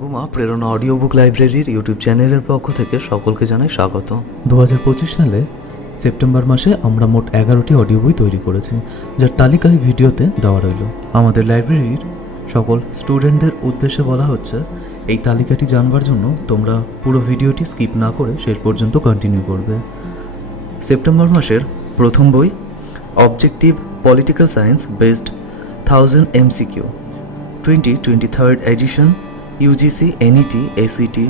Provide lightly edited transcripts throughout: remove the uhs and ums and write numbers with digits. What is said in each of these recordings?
গুমা প্রেরণা audio book লাইব্রেরির YouTube চ্যানেলের পক্ষ থেকে সকলকে জানাই স্বাগত। 2025 সালে সেপ্টেম্বর মাসে আমরা মোট 11টি অডিও বই তৈরি করেছি, যার তালিকা এই ভিডিওতে দেওয়া রইল। আমাদের লাইব্রেরির সকল স্টুডেন্টদের উদ্দেশ্যে বলা হচ্ছে, এই তালিকাটি জানবার জন্য তোমরা পুরো ভিডিওটি স্কিপ না করে শেষ পর্যন্ত কন্টিনিউ করবে। সেপ্টেম্বর মাসের প্রথম বই objective political science based 1000 MCQ 2023 edition UGC NET SET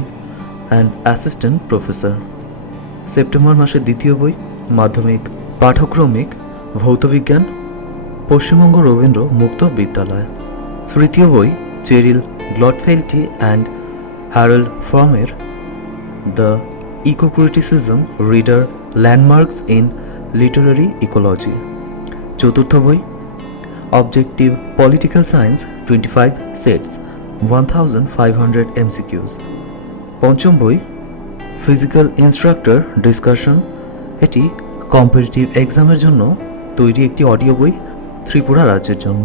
and assistant professor. September মাসের দ্বিতীয় বই মাধ্যমিক পাঠ্যক্রমিক ভৌতবিজ্ঞান পশ্চিমবঙ্গ রবীন্দ্র মুক্ত বিদ্যালয়। তৃতীয় বই চেরিল গ্লটফেল্টি অ্যান্ড হ্যারল্ড ফ্রমের the ecocriticism reader landmarks in literary ecology. চতুর্থ বই objective political science 25 sets 1500 MCQs। পঞ্চম বই ফিজিক্যাল ইনস্ট্রাক্টর ডিসকাশন, এটি কম্পিটিটিভ এক্সামের জন্য তৈরি একটি অডিও বই ত্রিপুরা রাজ্যের জন্য।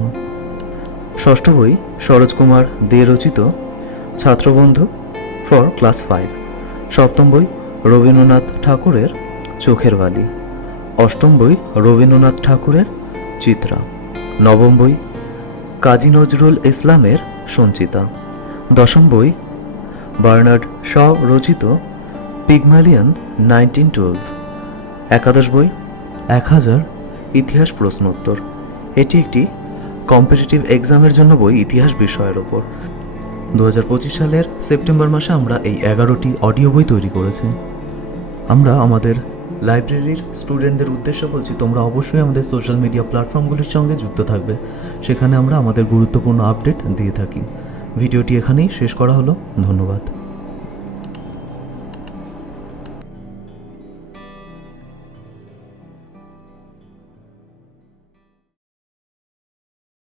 ষষ্ঠ বই সরোজ কুমার দে রচিত ছাত্রবন্ধু ফর ক্লাস 5। সপ্তম বই রবীন্দ্রনাথ ঠাকুরের চোখের বালি। অষ্টম বই রবীন্দ্রনাথ ঠাকুরের চিত্রা। নবম বই কাজী নজরুল ইসলামের সঞ্চিতা। দশম বই বার্নার্ড শ রচিত পিগমালিয়ন 1912। একাদশ বই 1000 ইতিহাস প্রশ্নোত্তর, এটি একটি কম্পিটিটিভ এক্সামের জন্য বই ইতিহাস বিষয়ের ওপর। 2025 সালের সেপ্টেম্বর মাসে আমরা এই 11টি অডিও বই তৈরি করেছি। আমরা আমাদের লাইব্রেরির স্টুডেন্টদের উদ্দেশ্যে বলছি, তোমরা অবশ্যই আমাদের সোশ্যাল মিডিয়া প্ল্যাটফর্মগুলির সঙ্গে যুক্ত থাকবে, সেখানে আমরা আমাদের গুরুত্বপূর্ণ আপডেট দিয়ে থাকি। ভিডিওটি এখানেই শেষ করা হলো, ধন্যবাদ।